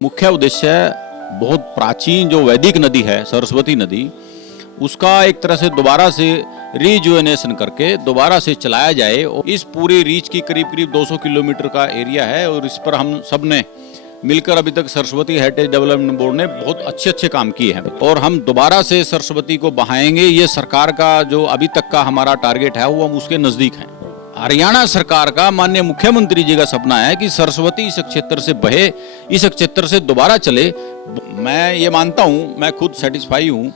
मुख्य उद्देश्य बहुत प्राचीन जो वैदिक नदी है सरस्वती नदी, उसका एक तरह से दोबारा से रिजुवेनेशन करके दोबारा से चलाया जाए। और इस पूरी रीच की करीब करीब 200 किलोमीटर का एरिया है और इस पर हम सब ने मिलकर अभी तक सरस्वती हेरिटेज डेवलपमेंट बोर्ड ने बहुत अच्छे काम किए हैं और हम दोबारा से सरस्वती को बहाएंगे। ये सरकार का जो अभी तक का हमारा टारगेट है वो हम उसके नजदीक हैं। हरियाणा सरकार का माननीय मुख्यमंत्री जी का सपना है कि सरस्वती इस क्षेत्र से बहे, इस क्षेत्र से दोबारा चले। मैं ये मानता हूँ, मैं खुद सेटिस्फाई हूँ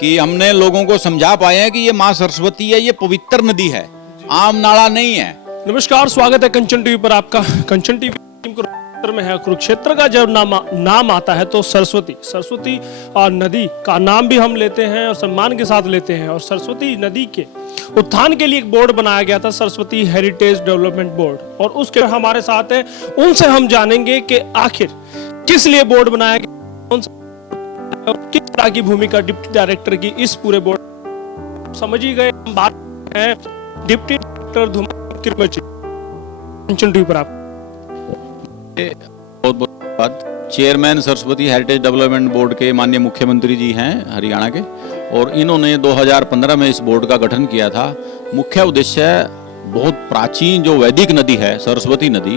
कि हमने लोगों को समझा पाए हैं कि ये माँ सरस्वती है, ये पवित्र नदी है, आम नाला नहीं है। नमस्कार, स्वागत है कंचन टीवी पर आपका। कंचन टीवी टीम कुरुक्षेत्र में है। कुरुक्षेत्र का जब नाम आता है तो सरस्वती नदी का नाम भी हम लेते हैं और सम्मान के साथ लेते हैं। और सरस्वती नदी के उत्थान के लिए एक बोर्ड बनाया गया था, सरस्वती हेरिटेज डेवलपमेंट बोर्ड, और उसके हमारे साथ है, उनसे हम जानेंगे कि आखिर किस लिए बोर्ड बनाया गया, किस तरह की भूमिका डिप्टी डायरेक्टर की इस पूरे बोर्ड। समझ ही गए, हम बात है डिप्टी डायरेक्टर धूमल कंचन टीवी पर आप। बहुत बहुत धन्यवाद। Chairman Saraswati heritage development board के माननीय मुख्यमंत्री जी हैं हरियाणा के, और इन्होंने 2015 में इस बोर्ड का गठन किया था। मुख्य उद्देश्य बहुत प्राचीन जो वैदिक नदी है सरस्वती नदी,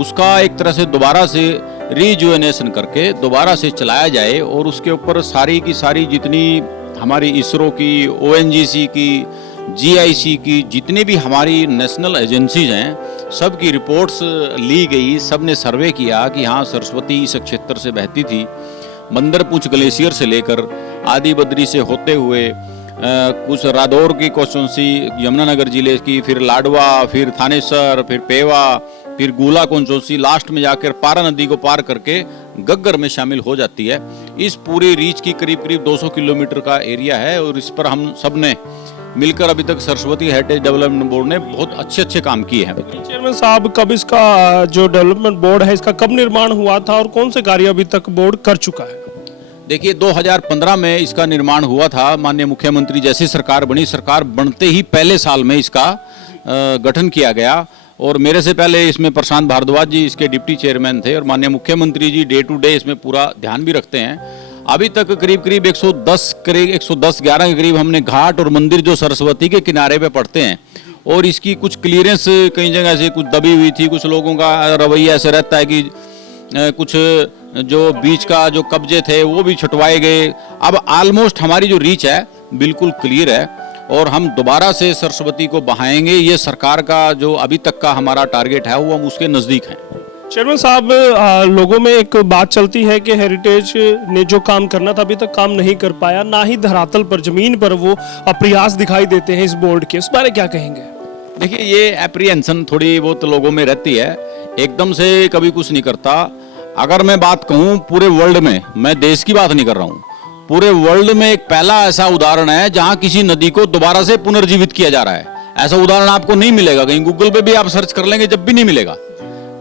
उसका एक तरह से दोबारा से रिजुवेनेशन करके दोबारा से चलाया जाए और उसके ऊपर सारी की सारी जितनी हमारी इसरो की, ONGC की, GIC की, जितनी भी हमारी नेशनल एजेंसीज हैं, सब की रिपोर्ट्स ली गई। सब ने सर्वे किया कि हाँ सरस्वती इस क्षेत्र से बहती थी। मंदरपुछ ग्लेशियर से लेकर आदि बद्री से होते हुए कुछ रादौर की कॉन्स्टिट्यूंसी, यमुनानगर जिले की, फिर लाडवा, फिर थानेसर, फिर पेवा, फिर गुला कॉन्स्टिट्यूंसी, लास्ट में जाकर पारा नदी को पार करके गग्गर में शामिल हो जाती है। इस पूरी रीच की करीब करीब 200 किलोमीटर का एरिया है और इस पर हम सब ने मिलकर अभी तक सरस्वती हेरिटेज डेवलपमेंट बोर्ड ने बहुत अच्छे काम किए हैं। चेयरमैन साहब, कब इसका जो डेवलपमेंट बोर्ड है इसका कब निर्माण हुआ था और कौन से कार्य अभी तक बोर्ड कर चुका है? देखिए, 2015 में इसका निर्माण हुआ था। माननीय मुख्यमंत्री जैसी सरकार बनी, सरकार बनते ही पहले साल में इसका गठन किया गया और मेरे से पहले इसमें प्रशांत भारद्वाज जी इसके डिप्टी चेयरमैन थे और माननीय मुख्यमंत्री जी डे टू डे इसमें पूरा ध्यान भी रखते हैं। अभी तक करीब 110-11 के करीब हमने घाट और मंदिर जो सरस्वती के किनारे पे पड़ते हैं, और इसकी कुछ क्लियरेंस कई जगह से कुछ दबी हुई थी। कुछ लोगों का रवैया ऐसे रहता है कि कुछ जो बीच का जो कब्जे थे वो भी छुटवाए गए। अब ऑलमोस्ट हमारी जो रीच है बिल्कुल क्लियर है और हम दोबारा से सरस्वती को बहाएंगे। ये सरकार का जो अभी तक का हमारा टारगेट है वो हम उसके नजदीक हैं। चेयरमैन साहब, लोगों में एक बात चलती है कि हेरिटेज ने जो काम करना था अभी तक काम नहीं कर पाया, ना ही धरातल पर जमीन पर वो प्रयास दिखाई देते हैं इस बोर्ड के। इस बारे क्या कहेंगे? देखिए, ये एप्रीहेंशन थोड़ी बहुत लोगों में रहती है, एकदम से कभी कुछ नहीं करता। अगर मैं बात कहूँ पूरे वर्ल्ड में, मैं देश की बात नहीं कर रहा हूँ, पूरे वर्ल्ड में एक पहला ऐसा उदाहरण है जहाँ किसी नदी को दोबारा से पुनर्जीवित किया जा रहा है। ऐसा उदाहरण आपको नहीं मिलेगा, कहीं गूगल पे भी आप सर्च कर लेंगे जब भी नहीं मिलेगा।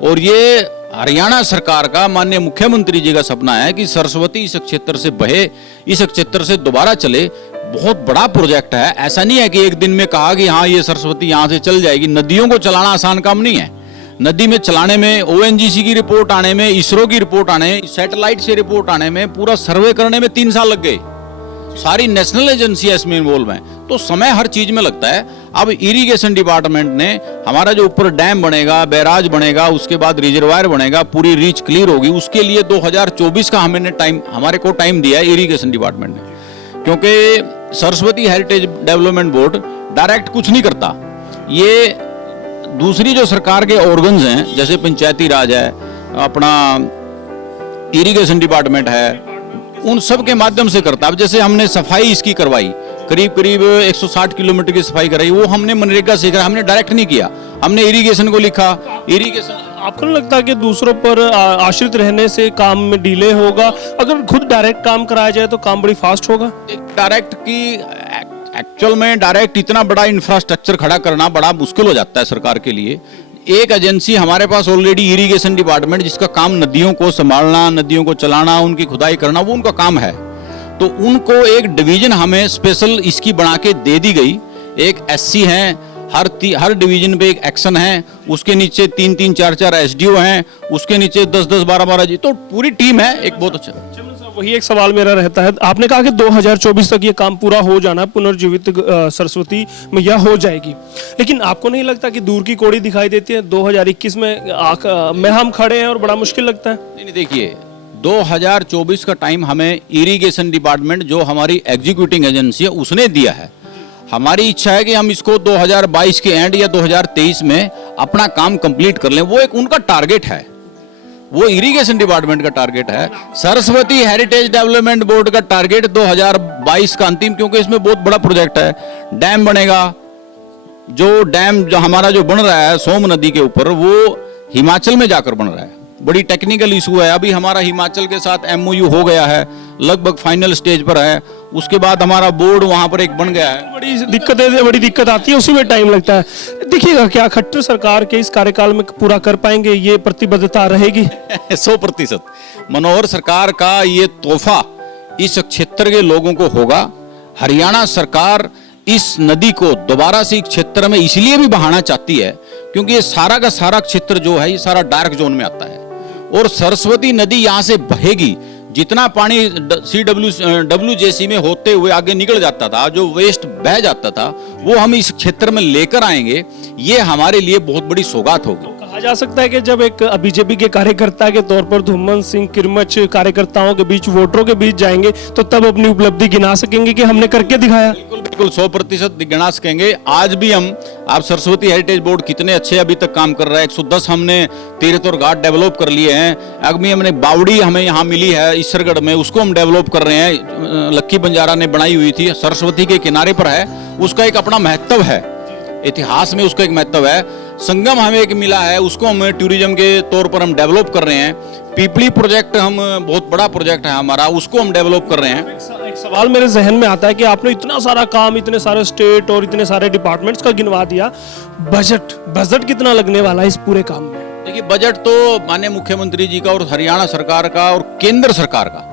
और ये हरियाणा सरकार का माननीय मुख्यमंत्री जी का सपना है कि सरस्वती इस क्षेत्र से बहे, इस क्षेत्र से दोबारा चले। बहुत बड़ा प्रोजेक्ट है। ऐसा नहीं है कि एक दिन में कहा कि हाँ ये सरस्वती यहाँ से चल जाएगी। नदियों को चलाना आसान काम नहीं है। नदी में चलाने में ONGC की रिपोर्ट आने में, इसरो की रिपोर्ट आने, सैटेलाइट से रिपोर्ट आने में, पूरा सर्वे करने में 3 साल लग गए। सारी नेशनल एजेंसियां इसमें इन्वॉल्व हैं, तो समय हर चीज में लगता है। अब इरिगेशन डिपार्टमेंट ने हमारा जो ऊपर डैम बनेगा, बैराज बनेगा, उसके बाद रिजर्वायर बनेगा, पूरी रीच क्लियर होगी, उसके लिए 2024 का हमारे को टाइम दिया है इरिगेशन डिपार्टमेंट ने। क्योंकि Saraswati heritage development board direct कुछ नहीं करता। ये दूसरी जो सरकार के ऑर्गन्स हैं, जैसे पंचायती राज है, अपना इरिगेशन डिपार्टमेंट है, उन सब के माध्यम से करता है। अब जैसे हमने सफाई इसकी करवाई, करीब 160 किलोमीटर की सफाई कराई, वो हमने मनरेगा से करा, हमने डायरेक्ट नहीं किया, हमने इरिगेशन को लिखा। इरिगेशन आपको नहीं लगता कि दूसरों पर आश्रित रहने से काम में डिले होगा? अगर खुद डायरेक्ट काम कराया जाए तो काम बड़ी फास्ट होगा। डायरेक्ट की एक्चुअल में डायरेक्ट इतना बड़ा इंफ्रास्ट्रक्चर खड़ा करना बड़ा मुश्किल हो जाता है सरकार के लिए। एक एजेंसी हमारे पास ऑलरेडी इरिगेशन डिपार्टमेंट, जिसका काम नदियों को संभालना, नदियों को चलाना, उनकी खुदाई करना, वो उनका काम है। तो उनको एक डिवीजन हमें स्पेशल इसकी बना के दे दी गई। एक SC हैं, हर डिवीजन पे एक एक्शन है, उसके नीचे 3-3 4-4 एसडीओ हैं, उसके नीचे 10-10 12-12 जी, तो पूरी टीम है एक बहुत अच्छा। चमन साहब, वही एक सवाल मेरा रहता है, आपने कहा कि 2024 तक ये काम पूरा हो जाना, पुनर्जीवित सरस्वती मैया हो जाएगी, लेकिन आपको नहीं लगता कि दूर की कोड़ी दिखाई देती है? 2021 में हम खड़े हैं और बड़ा मुश्किल लगता है। नहीं, देखिए 2024 का टाइम हमें इरिगेशन डिपार्टमेंट जो हमारी एग्जीक्यूटिंग एजेंसी है उसने दिया है। हमारी इच्छा है कि हम इसको 2022 के एंड या 2023 में अपना काम कंप्लीट कर लें, वो एक उनका टारगेट है, वो इरिगेशन डिपार्टमेंट का टारगेट है। सरस्वती हेरिटेज डेवलपमेंट बोर्ड का टारगेट 2022 का अंतिम, क्योंकि इसमें बहुत बड़ा प्रोजेक्ट है, डैम बनेगा। जो डैम जो हमारा जो बन रहा है सोम नदी के ऊपर, वो हिमाचल में जाकर बन रहा है, बड़ी टेक्निकल इशू है। अभी हमारा हिमाचल के साथ एमओयू हो गया है, लगभग फाइनल स्टेज पर है, उसके बाद हमारा बोर्ड वहां पर एक बन गया है। बड़ी दिक्कत आती है, उसी में टाइम लगता है। देखिएगा क्या खट्टर सरकार के इस कार्यकाल में पूरा कर पाएंगे, ये प्रतिबद्धता रहेगी? 100%। मनोहर सरकार का ये तोहफा इस क्षेत्र के लोगों को होगा। हरियाणा सरकार इस नदी को दोबारा से क्षेत्र में इसलिए भी बहाना चाहती है क्योंकि ये सारा का सारा क्षेत्र जो है ये सारा डार्क जोन में आता है, और सरस्वती नदी यहाँ से बहेगी। जितना पानी WJC में होते हुए आगे निकल जाता था, जो वेस्ट बह जाता था, वो हम इस क्षेत्र में लेकर आएंगे, ये हमारे लिए बहुत बड़ी सौगात होगी। कहा जा सकता है कि जब एक बीजेपी के कार्यकर्ता के तौर पर धुम्मन सिंह किरमच कार्यकर्ताओं के बीच, वोटरों के बीच जाएंगे तो तब अपनी उपलब्धि गिना सकेंगे कि हमने करके दिखाया। बिल्कुल बिल्कुल 100% गिना सकेंगे। आज भी हम, आप सरस्वती हेरिटेज बोर्ड कितने अच्छे अभी तक काम कर रहा है, 110 हमने तीर्थ और घाट डेवलप कर लिए हैं। अभी हमने बावड़ी हमें यहाँ मिली है ईसरगढ़ में, उसको हम डेवलप कर रहे हैं, लक्की बंजारा ने बनाई हुई थी, सरस्वती के किनारे पर है, उसका एक अपना महत्व है, इतिहास में उसका एक महत्व है। संगम हमें एक मिला है, उसको हम टूरिज्म के तौर पर हम डेवलप कर रहे हैं। पीपली प्रोजेक्ट हम, बहुत बड़ा प्रोजेक्ट है हमारा, उसको हम डेवलप कर रहे हैं। एक सवाल मेरे जहन में आता है कि आपने इतना सारा काम, इतने सारे स्टेट और इतने सारे डिपार्टमेंट्स का गिनवा दिया, बजट कितना लगने वाला है इस पूरे काम में? देखिए, बजट तो माननीय मुख्यमंत्री जी का और हरियाणा सरकार का और केंद्र सरकार का,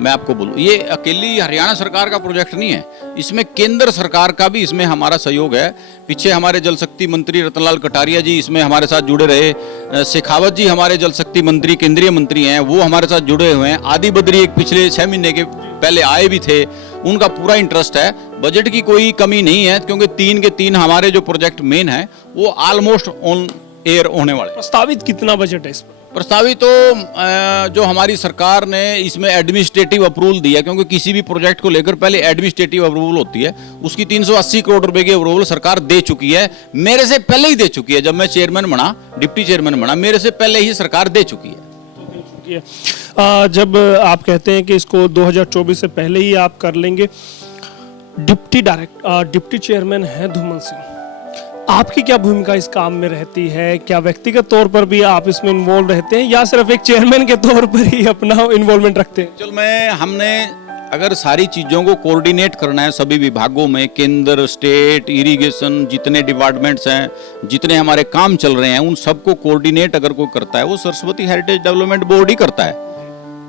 मैं आपको बोलूं, ये अकेली हरियाणा सरकार का प्रोजेक्ट नहीं है, इसमें केंद्र सरकार का भी इसमें हमारा सहयोग है। पीछे हमारे जल शक्ति मंत्री रतनलाल कटारिया जी इसमें हमारे साथ जुड़े रहे, शेखावत जी हमारे जल शक्ति मंत्री, केंद्रीय मंत्री हैं, वो हमारे साथ जुड़े हुए हैं। आदि बद्री एक पिछले 6 महीने के पहले आए भी थे, उनका पूरा इंटरेस्ट है। बजट की कोई कमी नहीं है, क्योंकि 3 के 3 हमारे जो प्रोजेक्ट मेन है वो ऑलमोस्ट ऑन एयर होने वाले। प्रस्तावित कितना बजट है इस पर? प्रस्तावित तो जो हमारी सरकार ने इसमें एडमिनिस्ट्रेटिव अप्रूवल दिया, क्योंकि किसी भी प्रोजेक्ट को लेकर पहले एडमिनिस्ट्रेटिव अप्रूवल होती है, उसकी 380 करोड़ रुपए की अप्रूवल सरकार दे चुकी है, मेरे से पहले ही दे चुकी है। जब मैं चेयरमैन बना, डिप्टी चेयरमैन बना, मेरे से पहले ही सरकार दे चुकी है। जब आप कहते हैं कि इसको 2024 से पहले ही आप कर लेंगे, डिप्टी चेयरमैन है धुम्मन सिंह, आपकी क्या भूमिका इस काम में रहती है? क्या व्यक्तिगत तौर पर भी आप इसमें इन्वॉल्व रहते हैं या सिर्फ एक चेयरमैन के तौर पर ही अपना इन्वॉल्वमेंट रखते हैं? चल, हमने अगर सारी चीज़ों को कोऑर्डिनेट करना है सभी विभागों में, केंद्र, स्टेट, इरिगेशन, जितने डिपार्टमेंट्स हैं, जितने हमारे काम चल रहे हैं, उन सबको कोऑर्डिनेट अगर कोई करता है, वो सरस्वती हेरिटेज डेवलपमेंट बोर्ड ही करता है।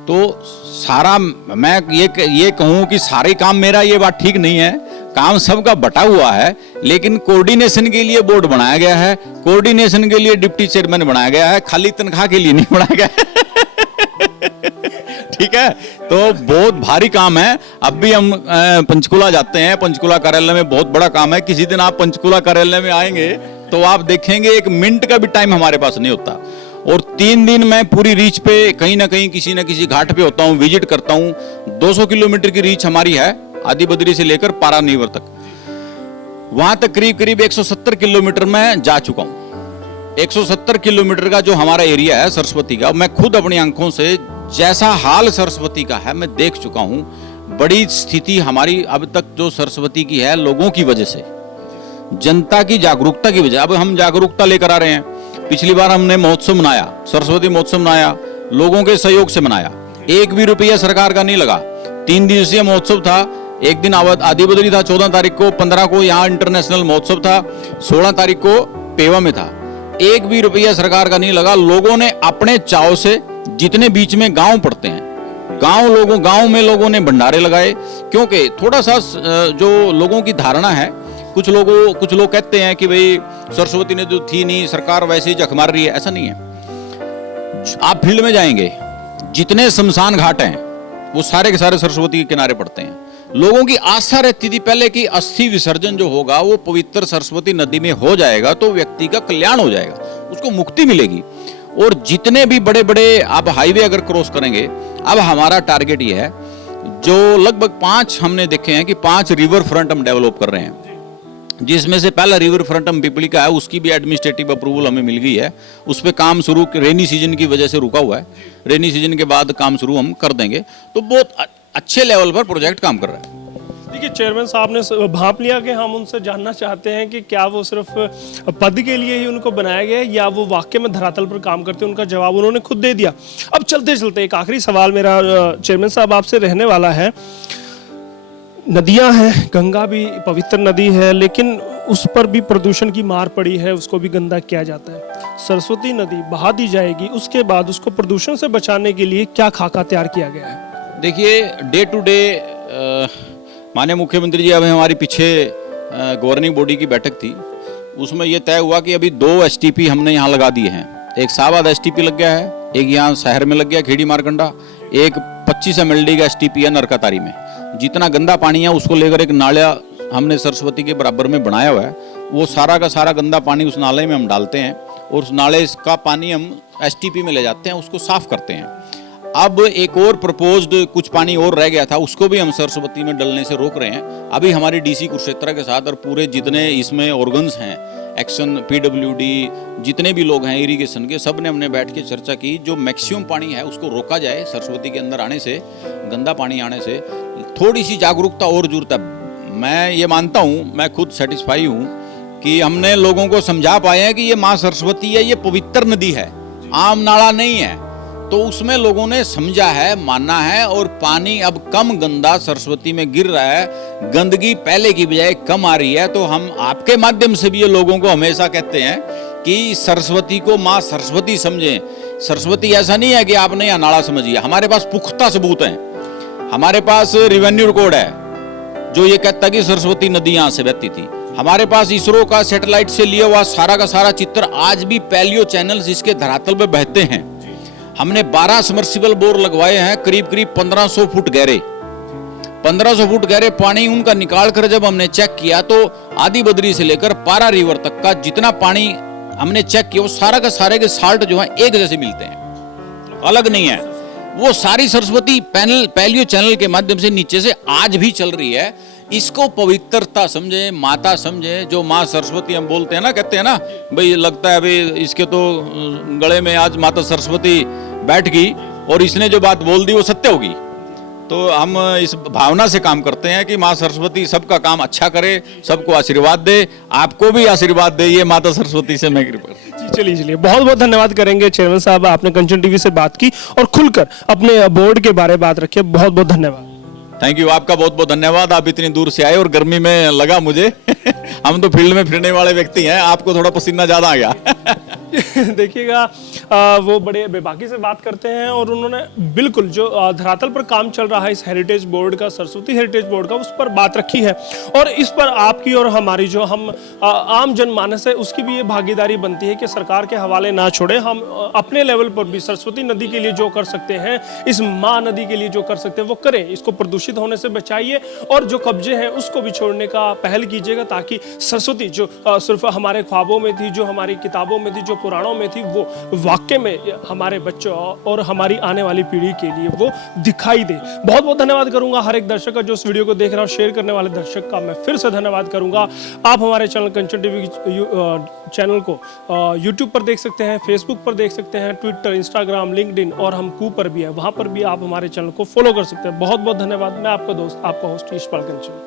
तो सारा, मैं ये कहूँ कि सारे काम मेरा, ये बात ठीक नहीं है, काम सबका बटा हुआ है, लेकिन कोऑर्डिनेशन के लिए बोर्ड बनाया गया है, कोऑर्डिनेशन के लिए डिप्टी चेयरमैन बनाया गया है, खाली तनख्वाह के लिए नहीं बनाया गया ठीक है, तो बहुत भारी काम है। अब भी हम पंचकुला जाते हैं, पंचकुला कार्यालय में बहुत बड़ा काम है। किसी दिन आप पंचकुला कार्यालय में आएंगे तो आप देखेंगे 1 मिनट का भी टाइम हमारे पास नहीं होता, और 3 दिन मैं पूरी रीच पे कहीं ना कहीं किसी न किसी घाट पे होता हूँ, विजिट करता हूँ। 200 किलोमीटर की रीच हमारी है, आदि बद्री से लेकर पारानीवर तक, वहां तक करीब करीब 170 किलोमीटर में जा चुका हूं। 170 किलोमीटर का जो हमारा एरिया है सरस्वती का, मैं खुद अपनी आंखों से जैसा हाल सरस्वती का है मैं देख चुका हूं। बड़ी स्थिति हमारी अब तक जो सरस्वती की है, लोगों की वजह से, जनता की जागरूकता की वजह। अब हम जागरूकता लेकर आ रहे हैं। पिछली बार हमने महोत्सव मनाया, सरस्वती महोत्सव मनाया, लोगों के सहयोग से मनाया, 1 भी रुपया सरकार का नहीं लगा। 3 दिवसीय महोत्सव था, एक दिन आदि बद्री था 14 तारीख को, 15 को यहाँ इंटरनेशनल महोत्सव था, 16 तारीख को पेवा में था। 1 भी रुपया सरकार का नहीं लगा। लोगों ने अपने चाव से, जितने बीच में गांव पड़ते हैं, गांव में लोगों ने भंडारे लगाए, क्योंकि थोड़ा सा जो लोगों की धारणा है, कुछ लोग कहते हैं कि भाई सरस्वती नदी तो थी नहीं, सरकार वैसे ही जख मार रही है। ऐसा नहीं है। आप फील्ड में जाएंगे, जितने शमशान घाट हैं वो सारे के सारे सरस्वती के किनारे पड़ते हैं। लोगों की आस्था रहती थी पहले कि अस्थि विसर्जन जो होगा वो पवित्र सरस्वती नदी में हो जाएगा तो व्यक्ति का कल्याण हो जाएगा, उसको मुक्ति मिलेगी। और जितने भी बड़े बड़े आप हाईवे अगर क्रॉस करेंगे, अब हमारा टारगेट ये है, जो लगभग 5 हमने देखे हैं कि 5 रिवर फ्रंट हम डेवलप कर रहे हैं, जिसमें से पहला रिवर फ्रंट हम पिपली का है, उसकी भी एडमिनिस्ट्रेटिव अप्रूवल हमें मिल गई है। उस पर काम शुरू रेनी सीजन की वजह से रुका हुआ है, रेनी सीजन के बाद काम शुरू हम कर देंगे। तो बहुत अच्छे लेवल पर प्रोजेक्ट काम कर रहा है। देखिए चेयरमैन साहब ने भाप लिया कि हम उनसे जानना चाहते हैं कि क्या वो सिर्फ पद के लिए ही उनको बनाया गया है या वो वाकई में धरातल पर काम करते हैं। उनका जवाब उन्होंने खुद दे दिया। अब चलते चलते एक आखिरी सवाल मेरा चेयरमैन साहब आपसे रहने वाला है। नदियां हैं, गंगा भी पवित्र नदी है, लेकिन उस पर भी प्रदूषण की मार पड़ी है, उसको भी गंदा किया जाता है। सरस्वती नदी बहा दी जाएगी, उसके बाद उसको प्रदूषण से बचाने के लिए क्या खाका तैयार किया गया है? देखिए, डे टू डे माननीय मुख्यमंत्री जी, अभी हमारी पीछे गवर्निंग बॉडी की बैठक थी, उसमें यह तय हुआ कि अभी 2 STP हमने यहाँ लगा दिए हैं। एक शाहबाद STP लग गया है, एक यहाँ शहर में लग गया खेड़ी मारकंडा, एक 25 MLD का STP है नरकातारी में। जितना गंदा पानी है उसको लेकर एक नाला हमने सरस्वती के बराबर में बनाया हुआ है। वो सारा का सारा गंदा पानी उस नाले में हम डालते हैं और उस नाले का पानी हम STP में ले जाते हैं, उसको साफ करते हैं। अब एक और प्रपोज्ड कुछ पानी और रह गया था, उसको भी हम सरस्वती में डलने से रोक रहे हैं। अभी हमारी DC कुरुक्षेत्र के साथ और पूरे जितने इसमें ऑर्गन्स हैं, एक्शन PWD, जितने भी लोग हैं इरिगेशन के, सब ने हमने बैठ के चर्चा की, जो मैक्सिमम पानी है उसको रोका जाए सरस्वती के अंदर आने से, गंदा पानी आने से। थोड़ी सी जागरूकता और जरूरत है। मैं ये मानता हूँ, मैं खुद सेटिस्फाई हूँ कि हमने लोगों को समझा पाए हैं कि ये माँ सरस्वती है, ये पवित्र नदी है, आम नाला नहीं है। तो उसमें लोगों ने समझा है, माना है, और पानी अब कम गंदा सरस्वती में गिर रहा है, गंदगी पहले की बजाय कम आ रही है। तो हम आपके माध्यम से भी ये लोगों को हमेशा कहते हैं कि सरस्वती को माँ सरस्वती समझें। सरस्वती ऐसा नहीं है कि आपने यहाँ नाला समझिए, हमारे पास पुख्ता सबूत हैं। हमारे पास रेवेन्यू रिकॉर्ड है जो ये कहता है कि सरस्वती नदी यहाँ से बहती थी। हमारे पास इसरो का सैटेलाइट से लिया हुआ सारा का सारा चित्र, आज भी पैलियो चैनल्स इसके धरातल पे बहते हैं। हमने 12 सबमर्सिबल बोर लगवाए हैं, करीब करीब 1500 फुट गहरे। 1500 फुट गहरे पानी उनका निकाल कर जब हमने चेक किया तो आदि बद्री से लेकर पारा रिवर तक का जितना पानी हमने चेक किया वो सारा का सारे के साल्ट जो है एक जैसे मिलते हैं, अलग नहीं है। वो सारी सरस्वती पैलियो चैनल के माध्यम से नीचे से आज भी चल रही है। इसको पवित्रता समझे, माता समझे। जो माँ सरस्वती हम बोलते हैं ना, कहते हैं ना भाई, लगता है भाई इसके तो गले में आज माता सरस्वती बैठ गई और इसने जो बात बोल दी वो सत्य होगी। तो हम इस भावना से काम करते हैं कि माँ सरस्वती सबका काम अच्छा करे, सबको आशीर्वाद दे, आपको भी आशीर्वाद दे। ये माता सरस्वती से मैं कृपा। जी चलिए, बहुत बहुत धन्यवाद करेंगे चेयरमैन साहब, आपने कंचन टीवी से बात की और खुलकर अपने बोर्ड के बारे में बात रखी। बहुत बहुत धन्यवाद। थैंक यू, आपका बहुत बहुत धन्यवाद। आप इतनी दूर से आए और गर्मी में लगा मुझे हम तो फील्ड में फिरने वाले व्यक्ति हैं, आपको थोड़ा पसीना ज्यादा आ गया। देखिएगा, वो बड़े बेबाकी से बात करते हैं और उन्होंने बिल्कुल जो धरातल पर काम चल रहा है इस हेरिटेज बोर्ड का, सरस्वती हेरिटेज बोर्ड का, उस पर बात रखी है। और इस पर आपकी और हमारी जो हम आम जनमानस है उसकी भी ये भागीदारी बनती है कि सरकार के हवाले ना छोड़े। हम अपने लेवल पर भी सरस्वती नदी के लिए जो कर सकते हैं, इस माँ नदी के लिए जो कर सकते हैं वो करें। इसको प्रदूषित होने से बचाइए और जो कब्जे हैं उसको भी छोड़ने का पहल कीजिएगा, ताकि सरस्वती जो सिर्फ हमारे ख्वाबों में थी, जो हमारी किताबों में थी, जो पुराणों में थी, वो वाकई में हमारे बच्चों और हमारी आने वाली पीढ़ी के लिए वो दिखाई दे। बहुत बहुत धन्यवाद करूंगा हर एक दर्शक का जो इस वीडियो को देख रहा है। शेयर करने वाले दर्शक का मैं फिर से धन्यवाद करूंगा। आप हमारे चैनल कंचन टीवी चैनल को यूट्यूब पर देख सकते हैं, फेसबुक पर देख सकते हैं, ट्विटर, इंस्टाग्राम, लिंक्डइन और हम कू पर भी है, वहां पर भी आप हमारे चैनल को फॉलो कर सकते हैं। बहुत बहुत धन्यवाद। मैं आपका दोस्त, आपका होस्ट ईश्वर कंचन।